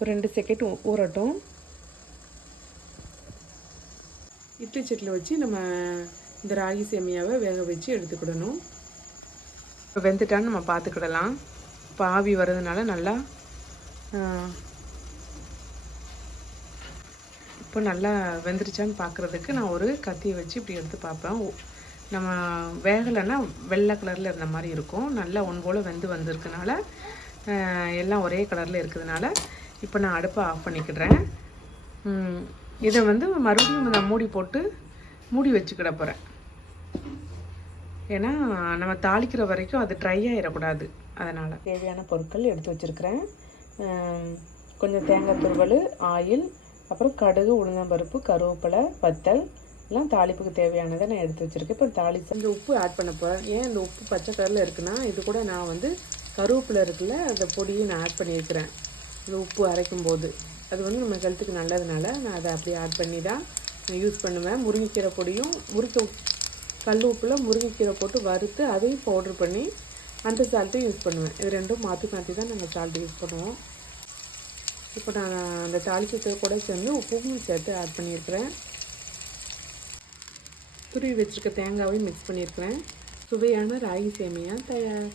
ஒரு 2 செகண்ட் ஊறட்டும். இட்லி சட்டியில் வச்சு நம்ம இந்த ராகி சேமியாவை வேக வச்சு எடுத்துக்கிடணும். இப்போ வெந்துட்டான்னு நம்ம பார்த்துக்கிடலாம். இப்போ ஆவி வர்றதுனால நல்லா இப்போ நல்லா வெந்துருச்சான்னு பார்க்குறதுக்கு நான் ஒரு கத்தியை வச்சு இப்படி எடுத்து பார்ப்பேன். நம்ம வேகலைன்னா வெள்ளை கலரில் இருந்த மாதிரி இருக்கும். நல்லா ஒன்று போல் வெந்து வந்திருக்கனால எல்லாம் ஒரே கலரில் இருக்கிறதுனால இப்போ நான் அடுப்பை ஆஃப் பண்ணிக்கிடுறேன். இதை மறுபடியும் நான் மூடி போட்டு மூடி வச்சுக்கிட போகிறேன். ஏன்னா நம்ம தாளிக்கிற வரைக்கும் அது ட்ரை ஆகிடக்கூடாது. அதனால் தேவையான பொருட்கள் எடுத்து வச்சுருக்கிறேன். கொஞ்சம் தேங்காய் துருவல், ஆயில், அப்புறம் கடுகு, உளுந்தம்பருப்பு, கருவேப்பிலை, வத்தல் எல்லாம் தாளிப்புக்கு தேவையானதை நான் எடுத்து வச்சுருக்கேன். இப்போ தாளிச்சு இந்த உப்பு ஆட் பண்ண போகிறேன். ஏன் இந்த உப்பு பச்சை கலரில் இருக்குன்னா, இது கூட நான் கருவேப்பிலை இருக்குல்ல, அந்த பொடியை நான் ஆட் பண்ணியிருக்கிறேன். இந்த உப்பு அரைக்கும் போது அது நம்ம ஹெல்த்துக்கு நல்லதுனால நான் அதை அப்படியே ஆட் பண்ணி தான் யூஸ் பண்ணுவேன். முருங்கைக்கீரை பொடியும் கல் உப்பில் முருங்கைக்கீரை போட்டு வறுத்து அதையும் பவுட்ரு பண்ணி அந்த சால்ட்டும் யூஸ் பண்ணுவேன். இது ரெண்டும் மாற்றி மாற்றி தான் நாங்கள் சால்ட்டு யூஸ் பண்ணுவோம். இப்போ நான் அந்த தாளிச்சத்தை கூட சேர்ந்து உப்பும் சேர்த்து ஆட் பண்ணியிருக்கிறேன். துருவி வச்சுருக்க தேங்காவையும் மிக்ஸ் பண்ணியிருக்கிறேன். சுவையான ராகி சேமியா தயார்.